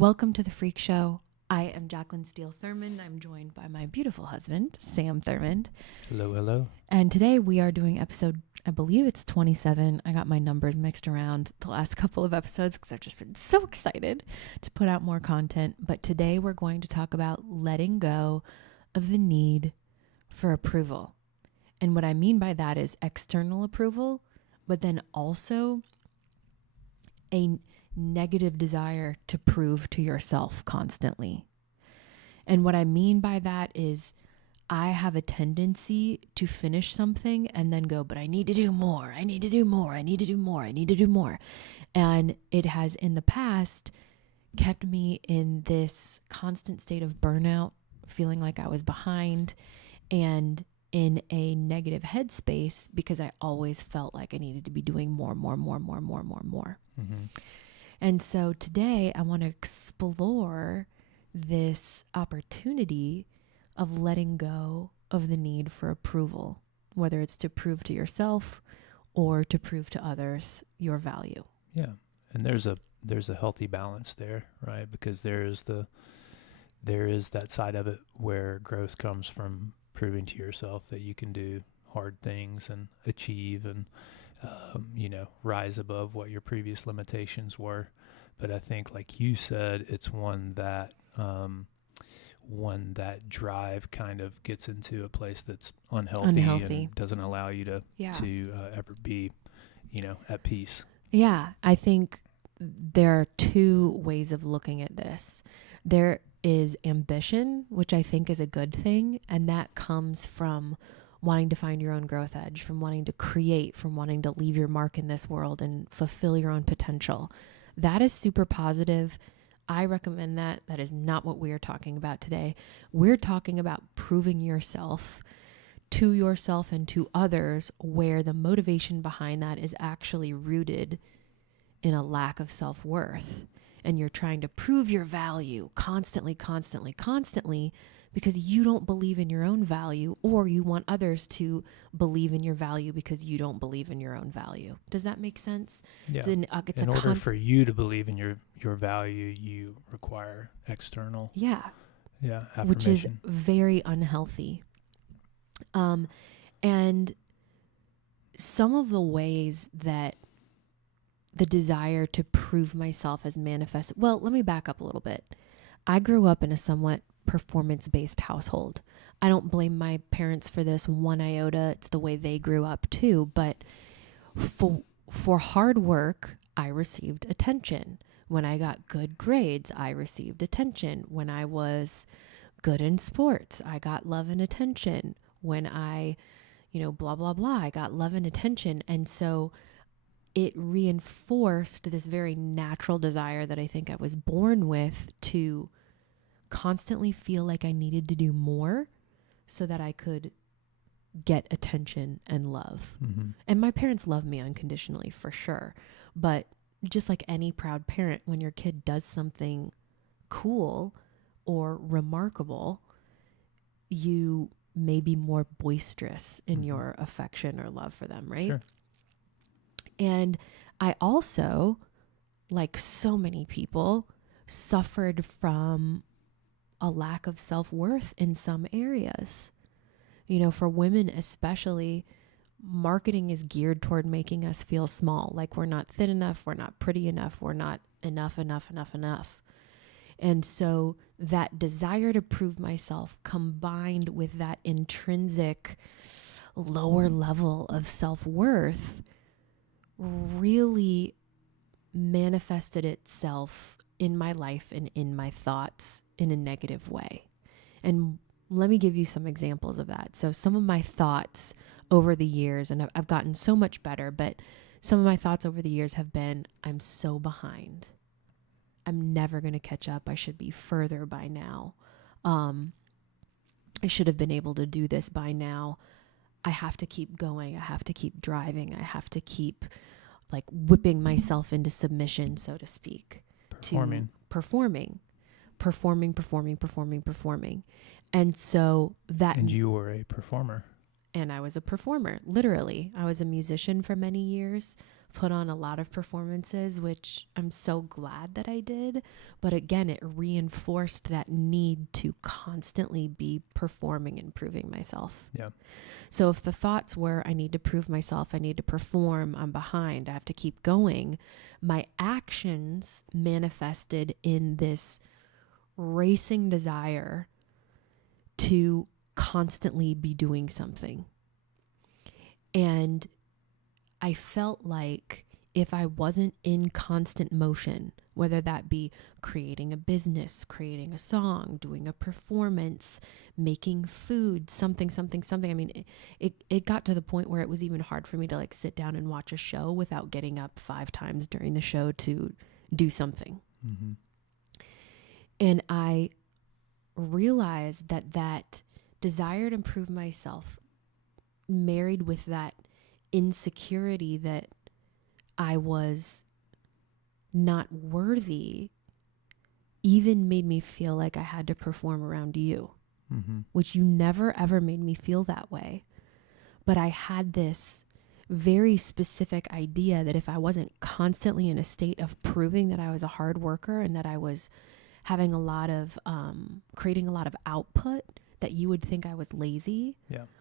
Welcome to the Freak Show. I am Jaclyn Steele Thurmond. I'm joined by my beautiful husband, Sam Thurmond. Hello, hello. And today we are doing episode, I believe it's 27. I got my numbers mixed around the last couple of episodes because I've just been so excited to put out more content. But today we're going to talk about letting go of the need for approval. And what I mean by that is external approval, but then also a negative desire to prove to yourself constantly. And what I mean by that is I have a tendency to finish something and then go, but I need to do more. I need to do more. I need to do more. I need to do more. And it has in the past kept me in this constant state of burnout, feeling like I was behind and in a negative headspace because I always felt like I needed to be doing more. Mm-hmm. And so today I want to explore this opportunity of letting go of the need for approval, whether it's to prove to yourself or to prove to others your value. Yeah, and there's a healthy balance there, right? Because there is that side of it where growth comes from proving to yourself that you can do hard things and achieve and rise above what your previous limitations were. But I think, like you said, it's one that drive kind of gets into a place that's unhealthy. And doesn't allow you to ever be, at peace. Yeah, I think there are two ways of looking at this. There is ambition, which I think is a good thing, and that comes from wanting to find your own growth edge, from wanting to create, from wanting to leave your mark in this world and fulfill your own potential. That is super positive. I recommend that. That is not what we are talking about today. We're talking about proving yourself to yourself and to others, where the motivation behind that is actually rooted in a lack of self-worth. And you're trying to prove your value constantly, because you don't believe in your own value, or you want others to believe in your value because you don't believe in your own value. Does that make sense? Yeah. In order for you to believe in your value, you require external. Affirmation. Which is very unhealthy. And some of the ways that the desire to prove myself has manifested. Well, let me back up a little bit. I grew up in a somewhat performance-based household. I don't blame my parents for this one iota. It's the way they grew up too. But for hard work, I received attention. When I got good grades, I received attention. When I was good in sports, I got love and attention. When I, blah, blah, blah, I got love and attention. And so it reinforced this very natural desire that I think I was born with to constantly feel like I needed to do more so that I could get attention and love. Mm-hmm. And my parents love me unconditionally for sure. But just like any proud parent, when your kid does something cool or remarkable, you may be more boisterous in your affection or love for them, right? Sure. And I also, like so many people, suffered from a lack of self-worth in some areas. For women especially, marketing is geared toward making us feel small, like we're not thin enough, we're not pretty enough, we're not enough. And so that desire to prove myself combined with that intrinsic lower level of self-worth really manifested itself in my life and in my thoughts in a negative way. And let me give you some examples of that. So some of my thoughts over the years, and I've gotten so much better, but some of my thoughts over the years have been, I'm so behind. I'm never going to catch up. I should be further by now. I should have been able to do this by now. I have to keep going. I have to keep driving. I have to keep like whipping myself into submission, so to speak. Performing. And so that... And you were a performer. And I was a performer, literally. I was a musician for many years, put on a lot of performances, which I'm so glad that I did. But again, it reinforced that need to constantly be performing and proving myself. Yeah. So if the thoughts were, I need to prove myself, I need to perform, I'm behind, I have to keep going, my actions manifested in this racing desire to constantly be doing something. And I felt like if I wasn't in constant motion, whether that be creating a business, creating a song, doing a performance, making food, something. I mean, it got to the point where it was even hard for me to like sit down and watch a show without getting up 5 times during the show to do something. Mm-hmm. And I realized that desire to improve myself married with that insecurity that I was not worthy even made me feel like I had to perform around you, which you never ever made me feel that way. But I had this very specific idea that if I wasn't constantly in a state of proving that I was a hard worker and that I was having a lot of, creating a lot of output, that you would think I was lazy,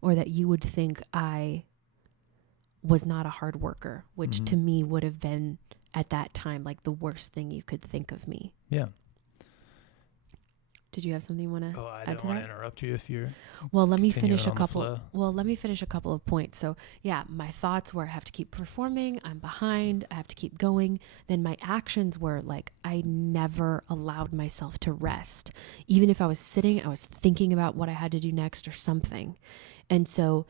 or that you would think I was not a hard worker, which to me would have been at that time like the worst thing you could think of me. Yeah. Did you have something you want to add to that? I don't want to interrupt you if you're. Well, let me finish a couple. Well, let me finish a couple of points. So, yeah, my thoughts were I have to keep performing. I'm behind. I have to keep going. Then my actions were like I never allowed myself to rest. Even if I was sitting, I was thinking about what I had to do next or something. And so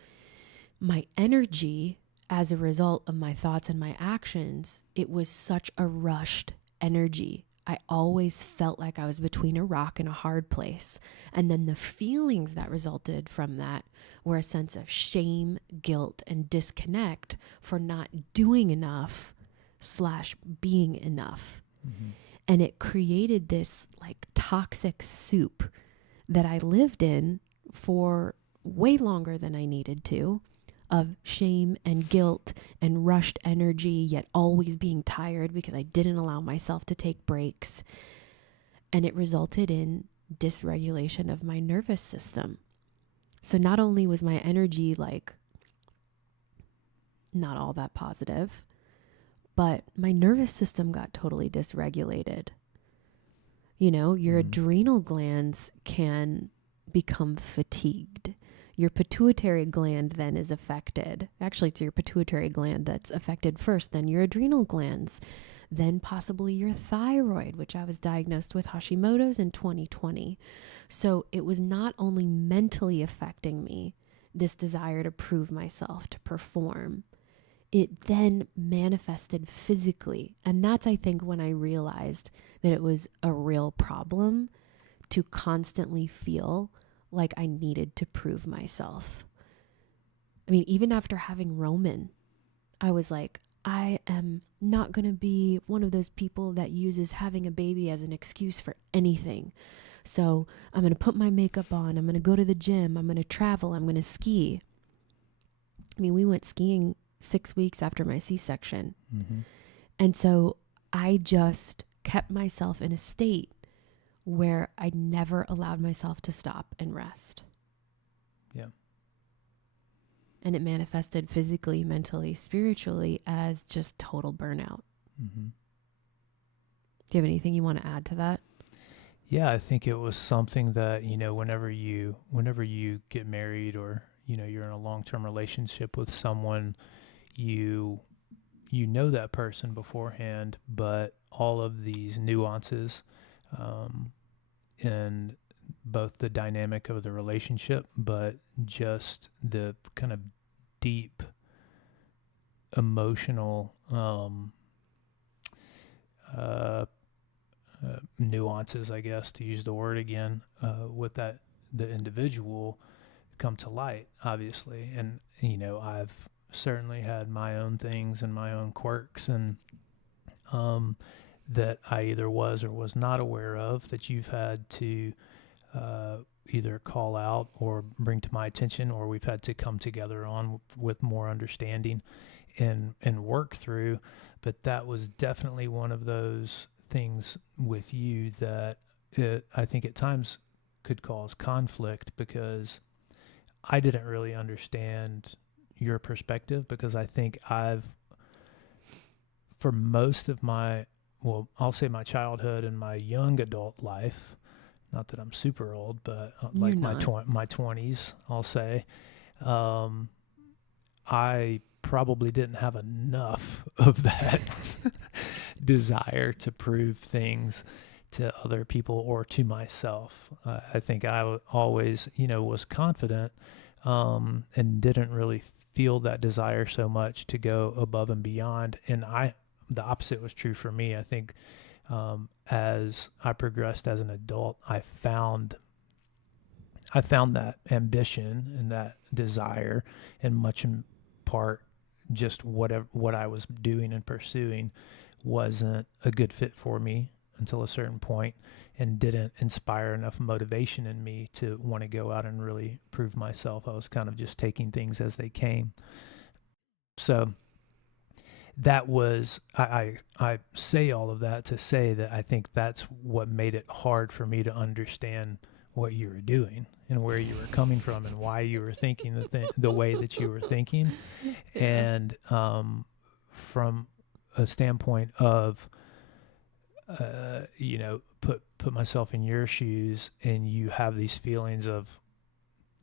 my energy as a result of my thoughts and my actions, it was such a rushed energy. I always felt like I was between a rock and a hard place. And then the feelings that resulted from that were a sense of shame, guilt, and disconnect for not doing enough / being enough. And it created this like toxic soup that I lived in for way longer than I needed to, of shame and guilt and rushed energy, yet always being tired because I didn't allow myself to take breaks. And it resulted in dysregulation of my nervous system. So not only was my energy like not all that positive, but my nervous system got totally dysregulated. You know, your adrenal glands can become fatigued. Your pituitary gland then is affected. Actually, it's your pituitary gland that's affected first, then your adrenal glands, then possibly your thyroid, which I was diagnosed with Hashimoto's in 2020. So it was not only mentally affecting me, this desire to prove myself, to perform, it then manifested physically. And that's, I think, when I realized that it was a real problem to constantly feel like I needed to prove myself. I mean, even after having Roman, I was like, I am not going to be one of those people that uses having a baby as an excuse for anything. So I'm going to put my makeup on. I'm going to go to the gym. I'm going to travel. I'm going to ski. I mean, we went skiing 6 weeks after my C-section. And so I just kept myself in a state where I never allowed myself to stop and rest. Yeah. And it manifested physically, mentally, spiritually as just total burnout. Do you have anything you want to add to that? Yeah, I think it was something that, you know, whenever you get married or, you know, you're in a long-term relationship with someone, you know that person beforehand, but all of these nuances in both the dynamic of the relationship, but just the kind of deep emotional nuances, I guess, to use the word again, with that the individual come to light, obviously. And, you know, I've certainly had my own things and my own quirks and that I either was or was not aware of, that you've had to either call out or bring to my attention, or we've had to come together on with more understanding and work through. But that was definitely one of those things with you that I think at times could cause conflict, because I didn't really understand your perspective, because I think for most of my, well, I'll say my childhood and my young adult life, not that I'm super old, but like my 20s, I'll say, I probably didn't have enough of that desire to prove things to other people or to myself. I think I always, was confident, and didn't really feel that desire so much to go above and beyond. And the opposite was true for me. I think as I progressed as an adult, I found that ambition and that desire, and much in part just what I was doing and pursuing wasn't a good fit for me until a certain point, and didn't inspire enough motivation in me to want to go out and really prove myself. I was kind of just taking things as they came. So that was, I say all of that to say that I think that's what made it hard for me to understand what you were doing and where you were coming from and why you were thinking the way that you were thinking. And from a standpoint of, put myself in your shoes, and you have these feelings of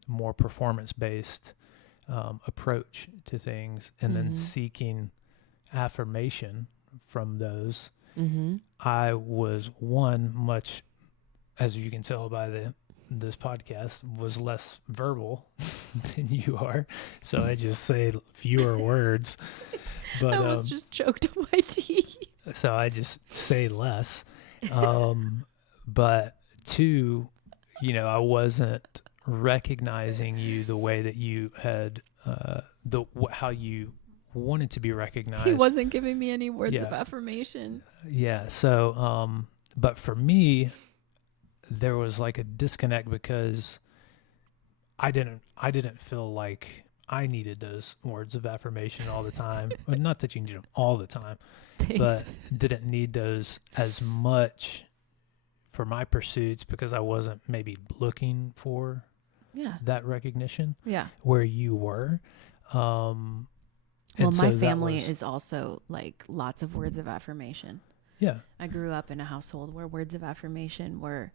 more performance-based approach to things, and then seeking affirmation from those. I was much, as you can tell by this podcast, was less verbal than you are, so I just say fewer words. But I was just choked on my tea. So I just say less. But two, I wasn't recognizing you the way that you had how you wanted to be recognized. He wasn't giving me any words of affirmation. Yeah. So, but for me, there was like a disconnect, because I didn't feel like I needed those words of affirmation all the time. Not that you need them all the time, Thanks. but didn't need those as much for my pursuits, because I wasn't maybe looking for that recognition where you were. Well, my family is also like lots of words of affirmation. Yeah. I grew up in a household where words of affirmation were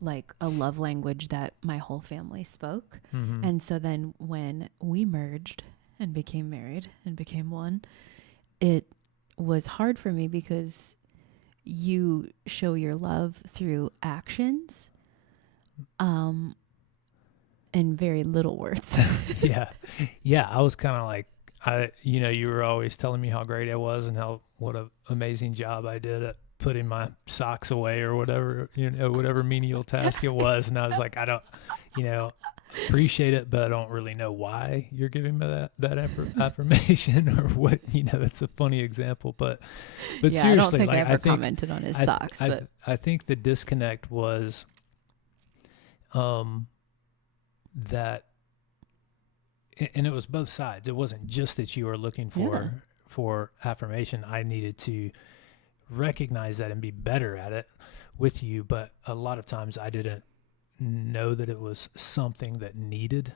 like a love language that my whole family spoke. And so then when we merged and became married and became one, it was hard for me, because you show your love through actions, and very little words. Yeah. I was kind of like, you were always telling me how great I was and what an amazing job I did at putting my socks away or whatever, whatever menial task it was. And I was like, I don't, appreciate it, but I don't really know why you're giving me that affirmation or what, that's a funny example, but seriously, I don't think like, I ever commented on his socks, but I think the disconnect was, that, and it was both sides. It wasn't just that you were looking for affirmation. I needed to recognize that and be better at it with you, but a lot of times I didn't know that it was something that needed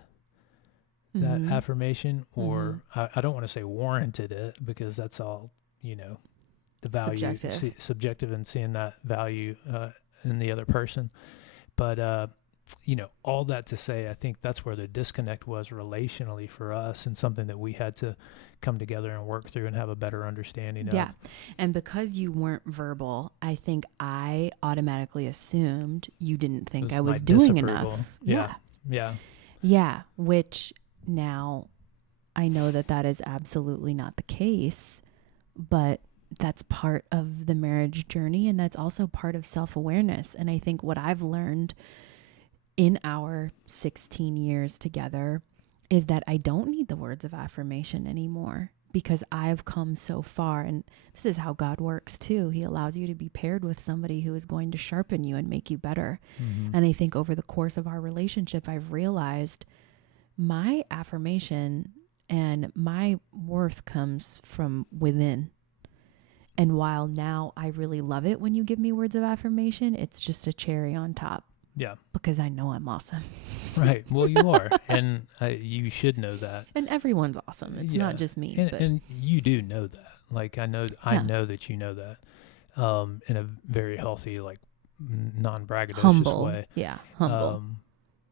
that affirmation, or I don't want to say warranted it, because that's all, the value subjective and seeing that value in the other person. But all that to say, I think that's where the disconnect was relationally for us, and something that we had to come together and work through and have a better understanding of. Yeah. And because you weren't verbal, I think I automatically assumed you didn't think I was doing enough. Yeah. Which now I know that is absolutely not the case, but that's part of the marriage journey, and that's also part of self-awareness. And I think what I've learned in our 16 years together is that I don't need the words of affirmation anymore, because I've come so far. And this is how God works too. He allows you to be paired with somebody who is going to sharpen you and make you better. Mm-hmm. And I think over the course of our relationship, I've realized my affirmation and my worth comes from within. And while now I really love it when you give me words of affirmation, it's just a cherry on top. Yeah. Because I know I'm awesome. Right. Well, you are. And you should know that. And everyone's awesome. It's not just me. And you do know that. Like, I know that you know that in a very healthy, like, non-braggadocious way. Yeah. Humble.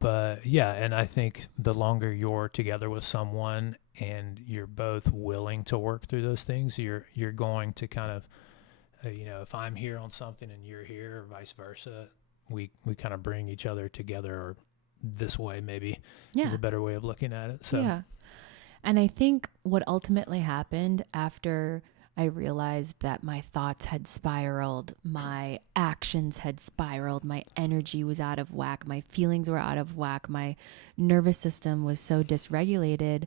But yeah, and I think the longer you're together with someone and you're both willing to work through those things, you're going to kind of, if I'm here on something and you're here, or vice versa, we kind of bring each other together, or this way maybe is a better way of looking at it. So yeah. And I think what ultimately happened after I realized that my thoughts had spiraled, my actions had spiraled, my energy was out of whack, my feelings were out of whack, my nervous system was so dysregulated,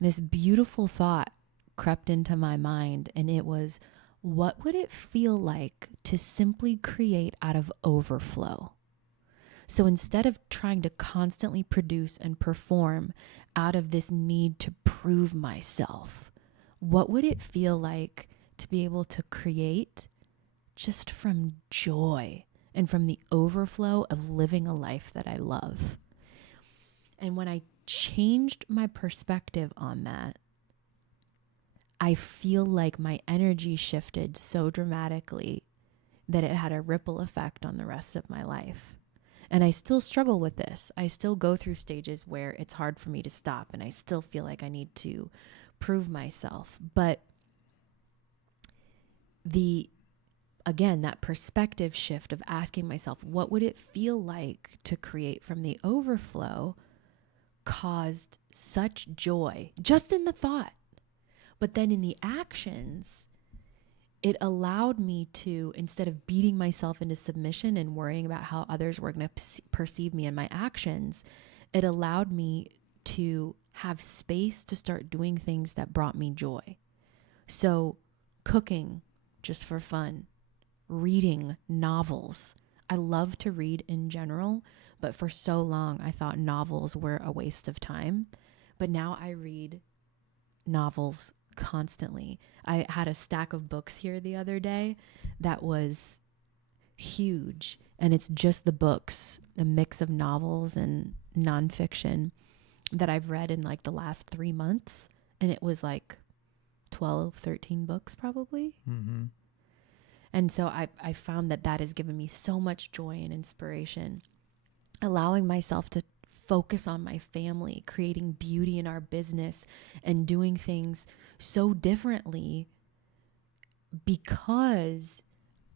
this beautiful thought crept into my mind, and it was, what would it feel like to simply create out of overflow? So instead of trying to constantly produce and perform out of this need to prove myself, what would it feel like to be able to create just from joy and from the overflow of living a life that I love? And when I changed my perspective on that, I feel like my energy shifted so dramatically that it had a ripple effect on the rest of my life. And I still struggle with this. I still go through stages where it's hard for me to stop, and I still feel like I need to prove myself. But again, that perspective shift of asking myself, what would it feel like to create from the overflow, caused such joy just in the thought. But then in the actions, it allowed me to, instead of beating myself into submission and worrying about how others were going to perceive me and my actions, it allowed me to have space to start doing things that brought me joy. So cooking just for fun, reading novels. I love to read in general, but for so long I thought novels were a waste of time. But now I read novels constantly. I had a stack of books here the other day that was huge, and it's just the books, a mix of novels and nonfiction that I've read in like the last 3 months, and it was like 12, 13 books probably. Mm-hmm. And so I found that has given me so much joy and inspiration, allowing myself to focus on my family, creating beauty in our business, and doing things so differently because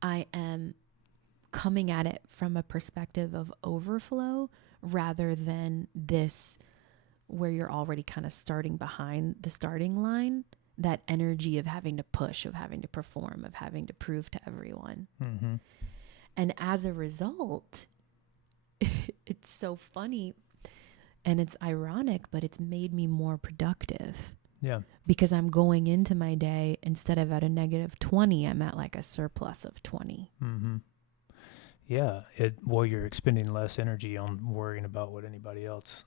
I am coming at it from a perspective of overflow rather than this where you're already kind of starting behind the starting line, that energy of having to push, of having to perform, of having to prove to everyone. Mm-hmm. And as a result, it's so funny and it's ironic, but it's made me more productive. Yeah. Because I'm going into my day, instead of at a negative 20, I'm at like a surplus of 20. Mm-hmm. Yeah. Well, you're expending less energy on worrying about what anybody else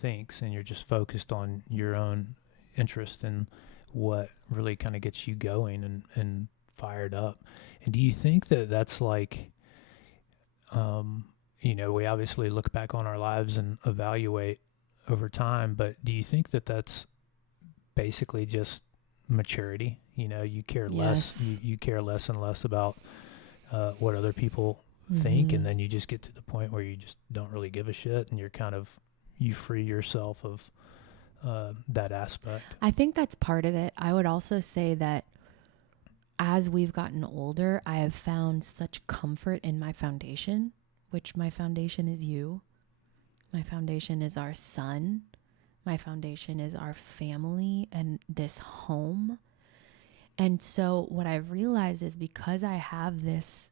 thinks, and you're just focused on your own interest and what really kind of gets you going and fired up. And do you think that that's like, we obviously look back on our lives and evaluate over time, but do you think that that's basically just maturity? You care less, you care less and less about what other people think, and then you just get to the point where you just don't really give a shit, and you free yourself of that aspect. I think that's part of it. I would also say that as we've gotten older, I have found such comfort in my foundation, which my foundation is you. My foundation is our son. My foundation is our family and this home. And so what I've realized is, because I have this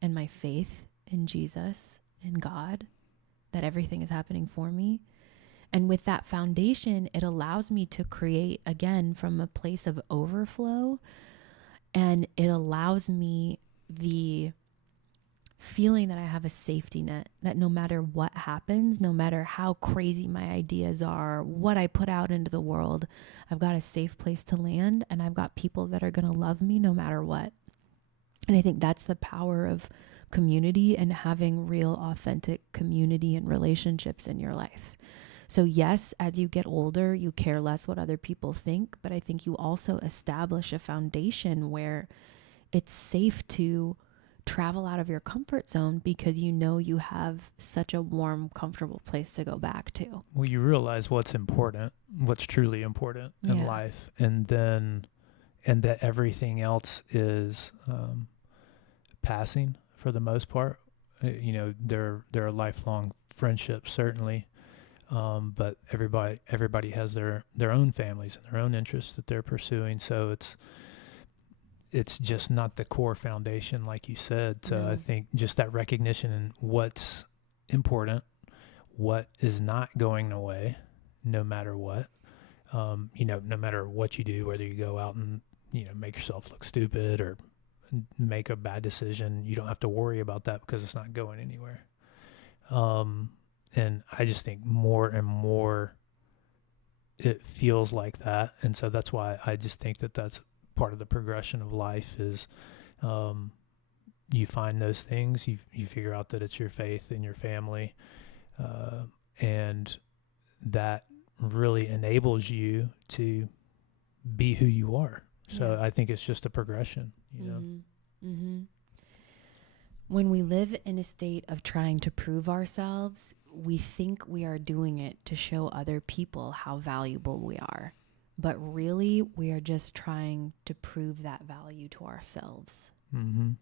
and my faith in Jesus, in God, that everything is happening for me, And with that foundation, it allows me to create again from a place of overflow. And it allows me the feeling that I have a safety net, that no matter what happens, no matter how crazy my ideas are, what I put out into the world, I've got a safe place to land, and I've got people that are going to love me no matter what. And I think that's the power of community and having real, authentic community and relationships in your life. So yes, as you get older, you care less what other people think, but I think you also establish a foundation where it's safe to travel out of your comfort zone because you know you have such a warm, comfortable place to go back to. Well, you realize what's important, what's truly important in life, and that everything else is passing for the most part. You know, there are lifelong friendships, certainly. But everybody has their own families and their own interests that they're pursuing. So it's just not the core foundation, like you said. So I think just that recognition and what's important, what is not going away, no matter what. No matter what you do, whether you go out and, make yourself look stupid or make a bad decision, you don't have to worry about that because it's not going anywhere. And I just think more and more it feels like that. And so that's why I just think that that's part of the progression of life is you find those things, you figure out that it's your faith and your family, and that really enables you to be who you are. So I think it's just a progression, When we live in a state of trying to prove ourselves, we think we are doing it to show other people how valuable we are. But really, we are just trying to prove that value to ourselves. Mm-hmm.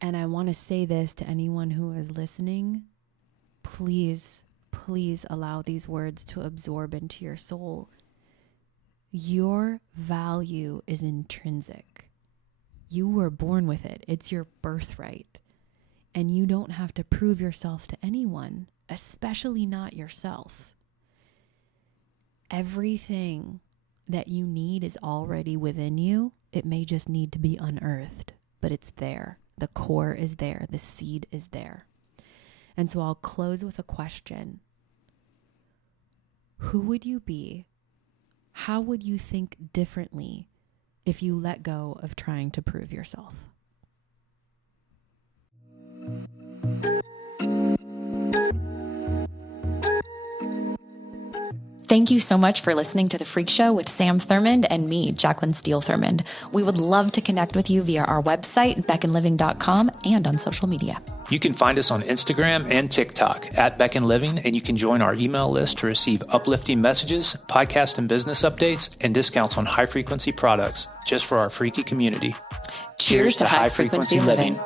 And I want to say this to anyone who is listening. Please, please allow these words to absorb into your soul. Your value is intrinsic. You were born with it. It's your birthright. And you don't have to prove yourself to anyone, especially not yourself. Everything that you need is already within you. It may just need to be unearthed, but it's there. The core is there. The seed is there. And so I'll close with a question. Who would you be? How would you think differently if you let go of trying to prove yourself? Thank you so much for listening to The Freak Show with Sam Thurmond and me, Jaclyn Steele Thurmond. We would love to connect with you via our website, beckonliving.com, and on social media. You can find us on Instagram and TikTok at Beckon Living, and you can join our email list to receive uplifting messages, podcast and business updates, and discounts on high-frequency products just for our freaky community. Cheers to high-frequency living.